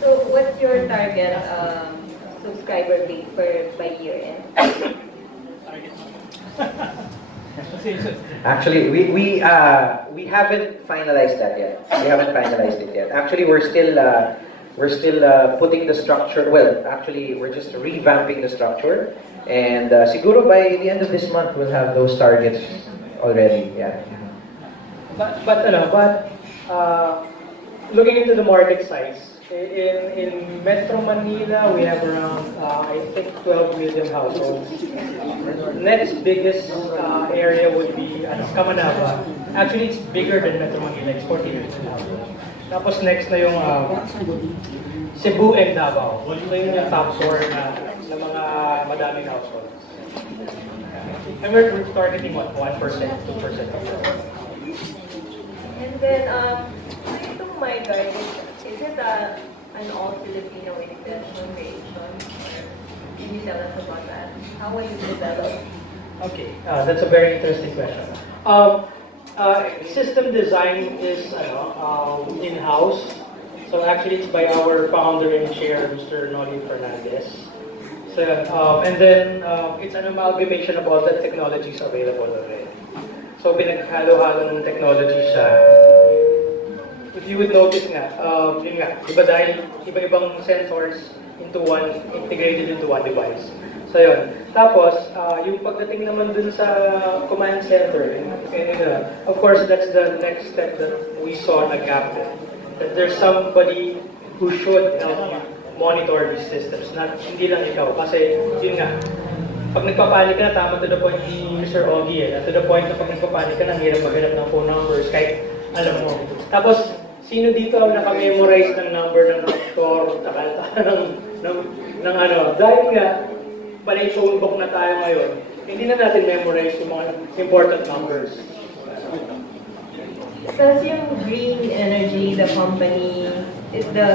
So what's your target subscriber base by year end? Actually, we haven't finalized that yet. We haven't finalized it yet. Actually, we're still putting the structure. Well, actually, we're just revamping the structure, and siguro by the end of this month, we'll have those targets already. Yeah. But looking into the market size, in Metro Manila, we have around, I think, 12 million households. Next biggest area would be Kamanava. Actually, it's bigger than Metro Manila. It's 40 million households. Tapos next na yung Cebu and Davao. So yun yung top 4 na mga madaming households. And we're targeting what? 1%, 2%. And then, itong MIGUARD, is it an all-Filipino intention creation? Can you tell us about that? How will you develop? Okay, that's a very interesting question. System design is in-house. So actually, it's by our founder and chair, Mr. Noli Fernandez. So, and then it's an amalgamation of all the technologies available already. So pinaghalo-halo ng technology siya. If you would notice nga, yun nga, diba dahil iba-ibang sensors integrated into one device. So yun. Tapos, yung pagdating naman dun sa command center, of course, that's the next step that we saw na gap there. That there's somebody who should help monitor these systems, hindi lang ikaw. Kasi, yun nga, pag nagpapanik ka na, tama to the point ni Mr. Ogie, to the point na pag nagpapanik ka na, hirap maghanap ng phone numbers, kahit alam mo. Tapos, sino dito ang naka-memorize ng number ng doktor, ng ano, dahil nga, panay phone book na tayo ngayon, hindi na natin memorize yung mga important numbers. So yung Green Energy, the company, is the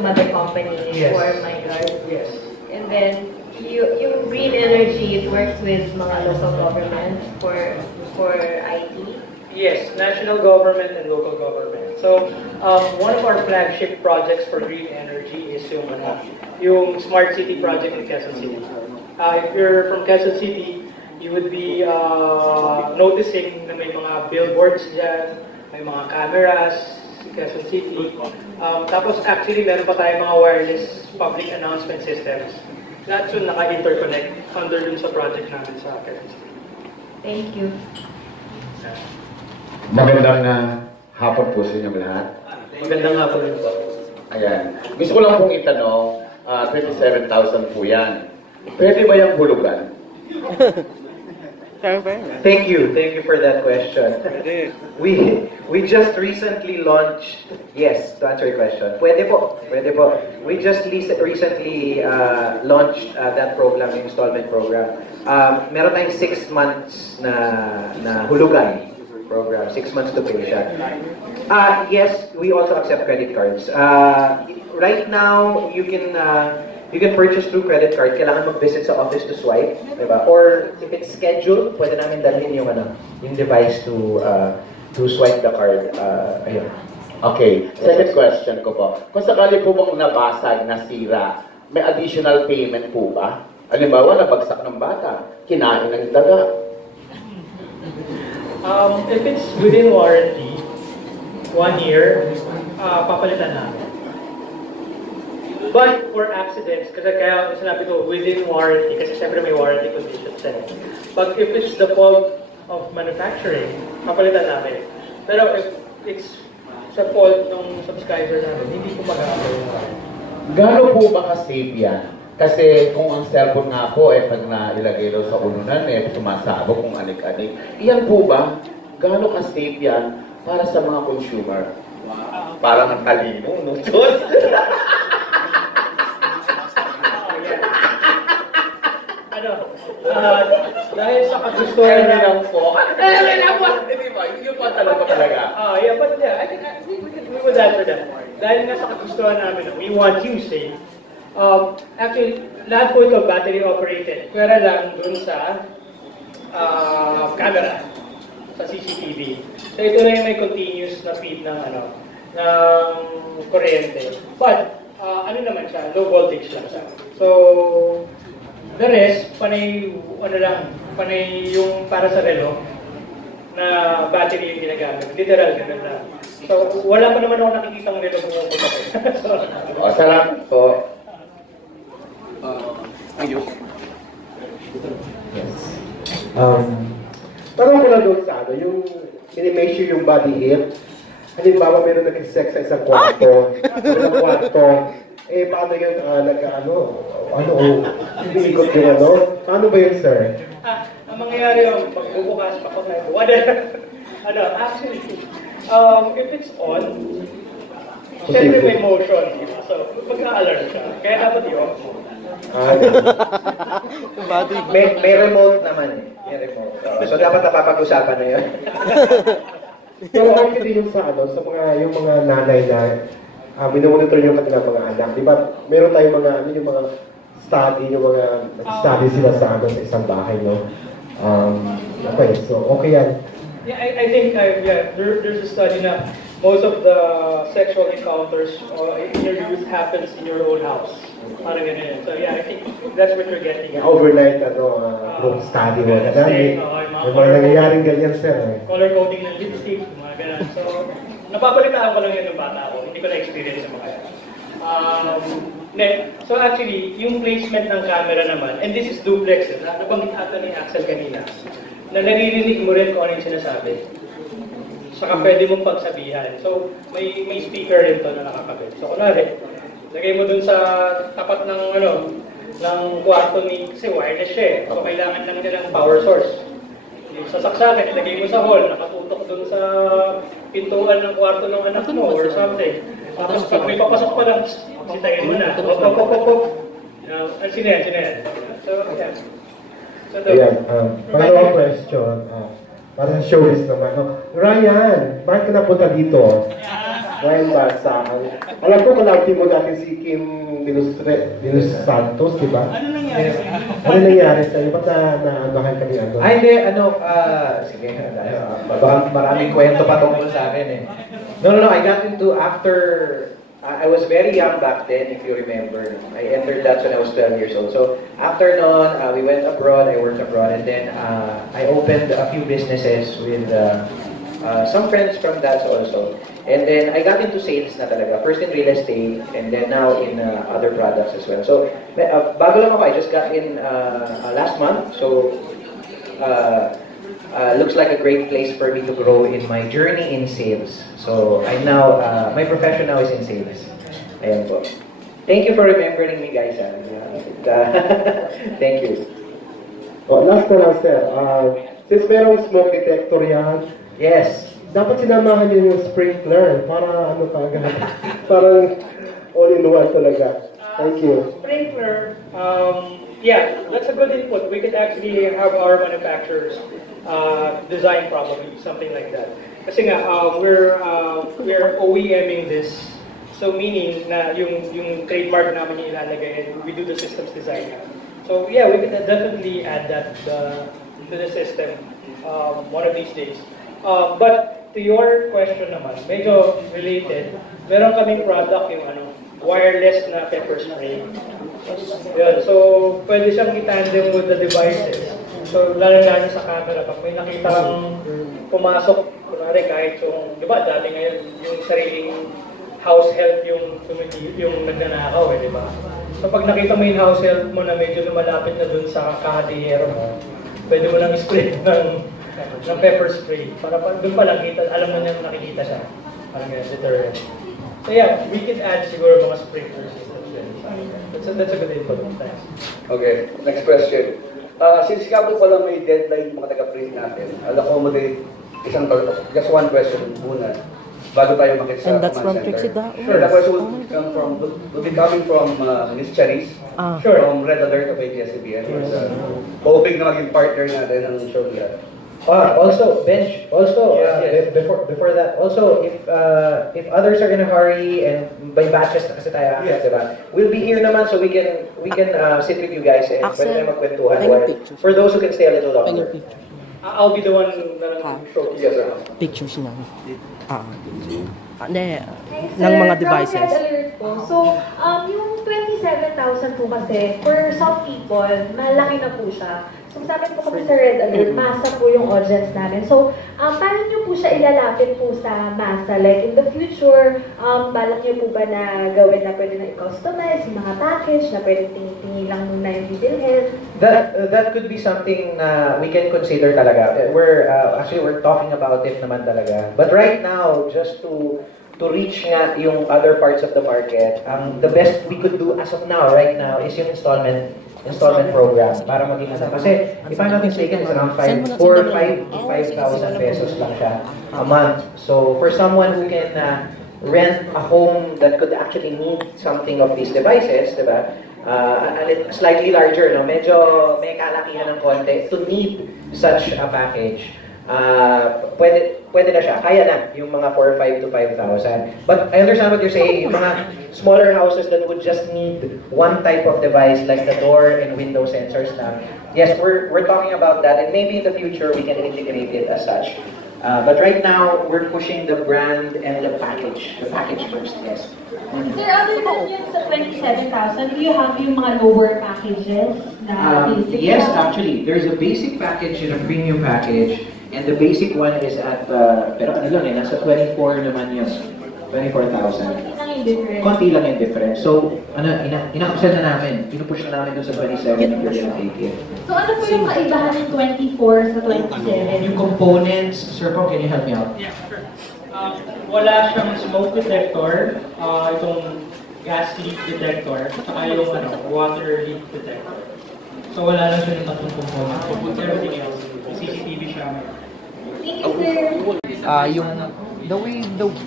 mother company for MIGUARD. Yes. And then, yung Green Energy, it works with mga local governments for IT? Yes, national government and local government. So, one of our flagship projects for green energy is yung Smart City project in Quezon City. If you're from Quezon City, you would be noticing na may mga billboards dyan, may mga cameras in Quezon City. Tapos actually, meron pa tayong mga wireless public announcement systems. Lahat yun naka-interconnect under dun sa project namin sa Quezon City. Thank you. Magandang hapon po sa inyong lahat. Magandang hapon din po. Ayan. Gusto ko lang pong itanong, 27,000 po yan. Pwede ba yung hulugan? Thank you for that question. We just recently launched. Yes, to answer your question, pwede po. We just recently launched that program, installment program. Meron tayong 6 months na hulugan program, 6 months to pay siya. Yes, we also accept credit cards. Right now, you can purchase through credit card. Kailangan mag-visit sa office to swipe, diba? Or if it's scheduled, pwede namin dalhin yung device to swipe the card. Ayun. Okay. Second question ko po. Kung sakali po bang nabasag, nasira, may additional payment po ba? Halimbawa, nabagsak ng bata, kinain ng daga. If it's within warranty, 1 year, papalitan namin. But for accidents, kasi kaya sinabi ko within warranty, kasi siyempre may warranty conditions. But if it's the fault of manufacturing, papalitan namin. Pero if it's sa fault ng subscriber namin, hindi ko mag-aabay yung warranty. Gano'n po ba ka-safe yan? Kasi kung ang cellphone nga po, pag nailagay daw sa ununan, sumasabog kung anik-anik. Iyan po ba? Gano'n ka-safe yan para sa mga consumer? Parang ang talino, no? Diyos! Dahil sa kagustuhan lang po. Hindi ba? Yung po talaga talaga. Yeah, but yeah, I think we would answer that. Dahil nga sa kagustuhan namin, we want you safe. Actually, lahat po ito battery operated. Pwera lang dun sa camera, sa CCTV. So ito na yung may continuous na feed ng ng kuryente. But, ano naman siya, low voltage lang siya. So, the rest, panay yung para sa relo na battery yung ginagamit. Literal, ganun lang. So, wala pa naman ako nakikita ng relo pumupunta ko. Salamat po. Ayos. Yes. Tanong ko lang doon sa ano, yung mini-measure yung body heat. Halimbawa, meron nag-sex sa isang kwarto, paano yun, iniikot yung ano? Paano ba yun, sir? Ang mangyayari yung pagbubukas, pakot na ito. Actually, if it's on, syempre may motion. So, magka-alert siya. Kaya dapat yun. May remote naman eh. May remote. So dapat napapag-usapan na yun. Pero okay din yung sa ano, sa yung mga nanay na minumonitor yung kanilang mga anak. Di ba, meron tayong mga, yung mga study, yung mga study sila sa ano, sa isang bahay, no? Okay, so okay yan. Yeah, I think there's a study na most of the sexual encounters in your youth happens in your own house. Parang ganyan. So yeah, I think that's what you're getting. Yung overnight, group study mo. May mga nangyayaring ganyan, sir. Color coding ng lipstick, mga ganyan. So, napapalitaan ko lang yun ng bata ko. Hindi ko na-experience sa mga yan. So actually, yung placement ng camera naman, and this is duplex, nabanggit ata ni Axel kanina, na naririnig mo rin kung ano yung sinasabi. Saka pwede mong pagsabihan. So, may speaker rin to na nakakabit. So, kunwari, lagay mo dun sa tapat ng ng kwarto ni, kasi wireless siya eh. So, kailangan lang nila ng power source. Sa saksakan, ilagay mo sa hall, nakatutok dun sa pintuan ng kwarto ng anak mo or something. Tapos pag may papasok pa lang, sitayin mo na. Sino yan? So, yeah. Ayan, pangalawang question. Para sa showbiz naman. Ryan, bakit ka napunta dito? Ryan Barsa. Alam ko kalawti mo dati si Kim Dinus Santos, di ba? Ano nangyari sa'yo? Ano nangyari sa'yo? Ba't na-anohan ka niya? Hindi, sige, baka maraming kwento pa tungkol sa akin eh. No, I got into after, I was very young back then, if you remember. I entered that when I was 12 years old. So, after noon, we went abroad, I worked abroad, and then I opened a few businesses with some friends from that also. And then, I got into sales na talaga. First in real estate, and then now in other products as well. So, bago lang ako, I just got in last month. So, looks like a great place for me to grow in my journey in sales. So, I'm now, my profession now is in sales. Ayan po. Thank you for remembering me, guys. Thank you. Last na lang, sir. Since merong smoke detector yan, Yes. dapat sinamahan niyo yung sprinkler para parang all-in-one talaga. Thank you. Sprinkler, yeah, that's a good input. We could actually have our manufacturers design probably something like that. Kasi nga, we're OEMing this. So meaning na yung trademark namin yung ilalagay and we do the systems design. So yeah, we could definitely add that to the system one of these days. But to your question naman, medyo related, meron kaming product yung wireless na pepper spray. Yun. So, pwede siyang i-tandem with the devices. So, lalo-lalo sa camera, pag may nakita kang pumasok, kunwari kahit yung, di ba, dati ngayon yung sariling house help yung nagnanakaw, di ba? So, pag nakita mo yung house help mo na medyo lumalapit na dun sa kahadiyero mo, pwede mo lang spray ng pepper spray. Para doon pa lang kita, alam mo niya nakikita siya. Parang ganyan, deterrent. So yeah, we can add siguro mga sprinkler systems din. That's a good input. Thanks. Okay, next question. Since nga po pala may deadline mga taga-print natin, I'll accommodate just one question muna bago tayo makita sa And that's one trick center. si Sure, the question will be coming from Ms. Charis, Sure. from Red Alert of ABS-CBN. Hoping na maging partner natin ng show nila. Also, Bench. Also, Yes. before that, also if others are in a hurry and by batches na kasi tayo, Yes. diba? We'll be here naman so we can sit with you guys and Axel, pwede tayo magkwentuhan. take a picture. For those who can stay a little longer. I'll be the one na show. Yes, sir. Pictures lang. Hindi, Hi, ng mga sir. devices. From Red Alert po. So, yung 27,000 po kasi, for some people, malaki na po siya. So, sa amin po kami sa Red Alert, masa po yung audience namin. So, paano nyo po siya ilalapit po sa masa? Like, in the future, balak nyo po ba na gawin na pwede na i-customize yung mga package, na pwede tingin lang muna yung bibilhin? That could be something na we can consider talaga. We're talking about it naman talaga. But right now, just to reach nga yung other parts of the market, the best we could do as of now, right now, is yung installment program para maging ano. Kasi, if I'm not mistaken, it's around 5,000 pesos lang siya a month. So, for someone who can rent a home that could actually need something of these devices, diba? Slightly larger, no? Medyo may kalakihan ng konti to need such a package. Pwede na siya. Kaya na yung mga 4,500 to 5,000. But I understand what you're saying. Yung mga smaller houses that would just need one type of device like the door and window sensors na. Yes, we're talking about that, and maybe in the future we can integrate it as such. But right now, we're pushing the brand and the package. The package first, yes. Sir, other than yun sa 27,000, do you have yung mga lower packages na basic? Yes, actually, there's a basic package and a premium package, and the basic one is at, pero ano lang nasa 24 naman yun. 24,000. Konti lang yung difference. So, ina-upsell na namin. Pinupush na namin doon sa 27 if you're gonna take it. So, ano po yung kaibahan ng 24 sa 27? Yung components, Sir Pong, can you help me out? Yeah, sure. Wala siyang smoke detector, itong gas leak detector, saka yung water leak detector. So wala lang siya ng tatlong component. Everything else, CCTV siya. Thank you, sir.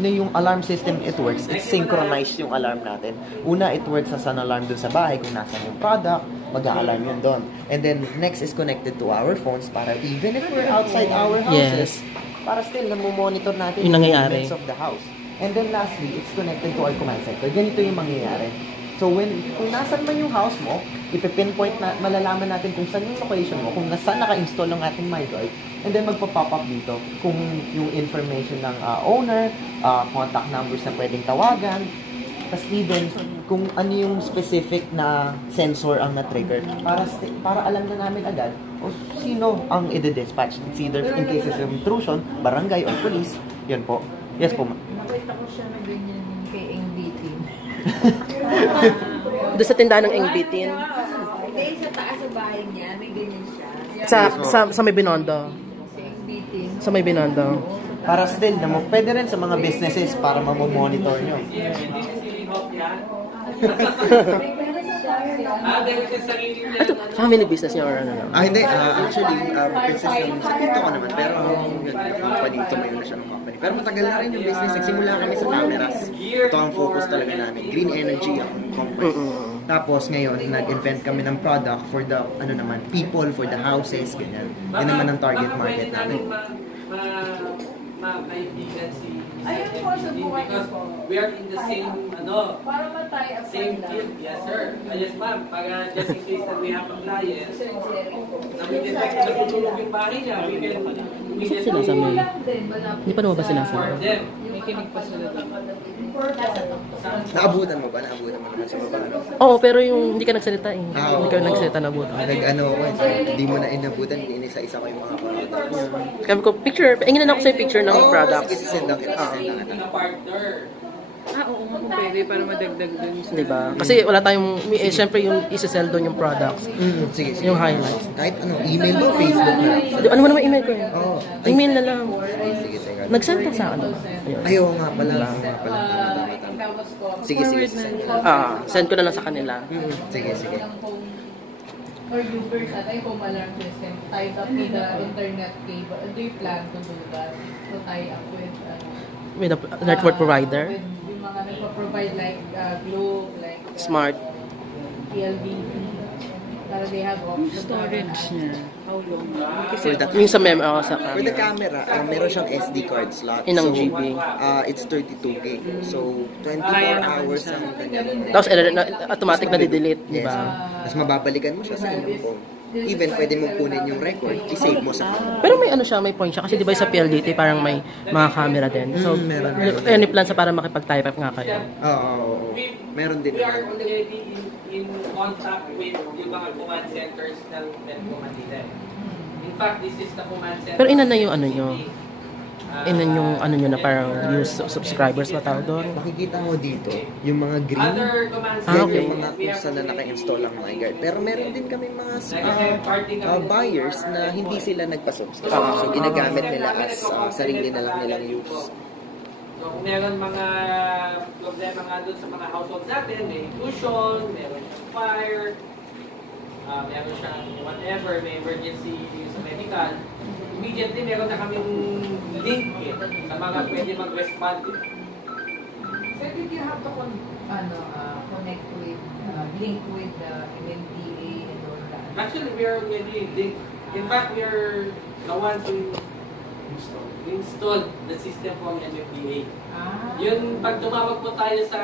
Yung alarm system, it works. It's synchronized yung alarm natin. Una, it works as an alarm dun sa bahay kung nasan yung product, mag-a-alarm yun doon. And then, next is connected to our phones para even if we're outside our houses, para still namomonitor natin yung movements of the house. And then lastly, it's connected to our command center. Ganito yung mangyayari. So kung nasan man yung house mo, ipipinpoint na, malalaman natin kung saan yung location mo, kung nasaan naka-install ng ating MIGUARD, and then magpa-pop up dito kung yung information ng owner, contact numbers na pwedeng tawagan, tapos even kung ano yung specific na sensor ang na-trigger para alam na namin agad o sino ang i-dispatch. It's either in cases of intrusion, barangay or police. Yun po. Yes po, ma'am. Nakita ko siya na ganyan kay NBT. Doon sa tindahan ng Engbitin. Hindi, sa taas sa bahay niya, may ganyan siya. Sa may Binondo. Sa NBT. Sa may Binondo. Para still, pwede rin sa mga businesses para mamomonitor nyo. Ito, family business niya or ano? Hindi. Actually, business naman. Sa tito ko naman. Pero, pwedeng tumayo na siya ng company. Pero matagal na rin yung business. Nagsimula kami sa cameras. Ito ang focus talaga namin. Green energy ang company. Tapos ngayon, nag-invent kami ng product for the, people, for the houses, ganyan. Yan naman ang target market namin. Ayun po, subukan niyo po. We are in the same, Para matay up same field. Yes, sir. Yes, ma'am. Para just in case that we have a client, na we detect na tutulog yung bahay niya, we can Sinasama. Hindi pa naman ba sinasama? May kinig pa sila dito. Naabutan mo ba? Naabutan mo naman sa baba, Oo, pero yung hindi ka nagsalita eh. Hindi ka nagsalita na buta. Hindi mo na inabutan, inisa-isa ko yung mga product. Sabi ko, picture, ingin na ako sa picture ng product. Sige, sisend lang kita. partner. Oo nga po pwede para madagdag dun sa... Diba? Kasi wala tayong, syempre yung isa-sell doon yung products. Sige. Yung highlights. Kahit email mo, Facebook na. Ano mo naman email ko yun? Email na lang. Sige, teka. Nag-send ka sa ano? Ayaw nga pala. Sige. Send ko na lang sa kanila. Sige. Or Uber at ay home alarm system tied up with the internet cable. Do you plan to do that? To tie up with With a network provider? With yung mga nagpa-provide like Globe, like Smart. TLBB. Para they have options. Storage niya. How long? Kasi Yung sa sa for the camera, meron siyang SD card slot. Inang So, GB. It's 32 gig. So, 24 hours ang kanya. Tapos automatic na di-delete, di Yes. ba? Tapos mababalikan mo siya sa inyong phone. even pwede mong kunin yung record, i-save mo sa phone. Pero may ano siya, may point siya. Kasi di ba sa PLDT parang may mga camera din. So, meron. Any plan sa para makipag-type up nga kayo? Oo. Meron din. We are already in contact with yung mga command centers ng Metro Manila. In fact, this is the command center. Pero inan na yung ano nyo? Inan yung ano nyo na parang use subscribers ba tawag doon? Makikita mo dito, yung mga green, okay. yung mga kung saan na naka-install ang MIGUARD. Pero meron din kami mga buyers na hindi sila nagpa-subscribe. So, ginagamit nila as sarili na lang nilang use. So, kung meron mga problema nga doon sa mga households natin, may inclusion, meron siyang fire, meron siyang whatever, may emergency sa medical, immediately meron na kaming link sa mga pwede mag-respond. So, did you have to connect with, link with the MMDA and all that? Actually, we are already linked. In fact, we are the ones who installed the system from MMDA. Yun, pag tumawag po tayo sa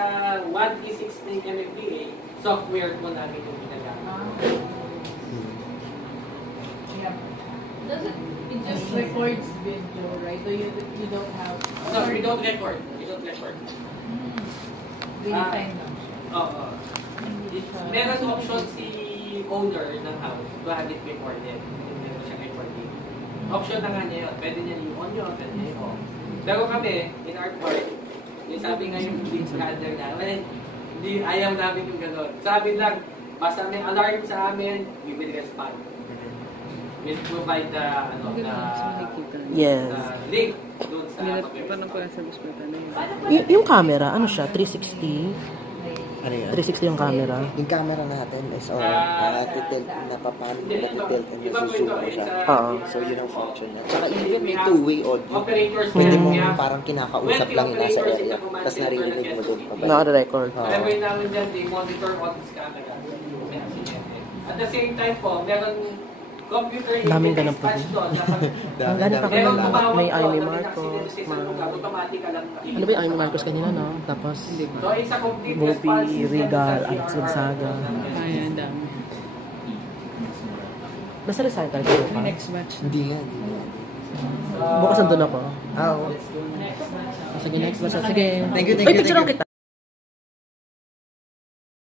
136 ng MMDA, software po namin yung ginagamit. Yeah. It just records video, right? So you don't have... No, we don't record. We don't record. Real time lang. Oo. Meron option si owner ng house to have it recorded. Meron siyang recording. Option na nga niya yun. Pwede niya i-on yun, pwede niya i-off. Pero kami, in our part, yung sabi nga yung lead handler namin, hindi ayaw namin yung gano'n. Sabi lang, basta may alarm sa amin, we will respond. We provide the link doon sa yung camera, ano siya? 360? Ano yan? 360 yung camera. Yung camera natin is tilt, napapano, natitilt, and nasuzoom mo siya. So, yun ang function niya. Tsaka even may two-way audio. Pwede mo parang kinakausap lang yung nasa area. Tapos naririnig mo doon. Naka-record. Alam mo namin dyan, they monitor on this camera. At the same time po, meron computer daming ganun po. Ang ganun pa kami may Amy Marcos. Ano ba yung Amy Marcos kanina, no? Tapos, Bobby, Regal, Alex Gonzaga. Ayan, dami. Basta recital ko pa. Next match. Hindi nga. Bukas nandun ako. Oo. Sige, next match. Sige. Thank you. Ay, picture lang kita.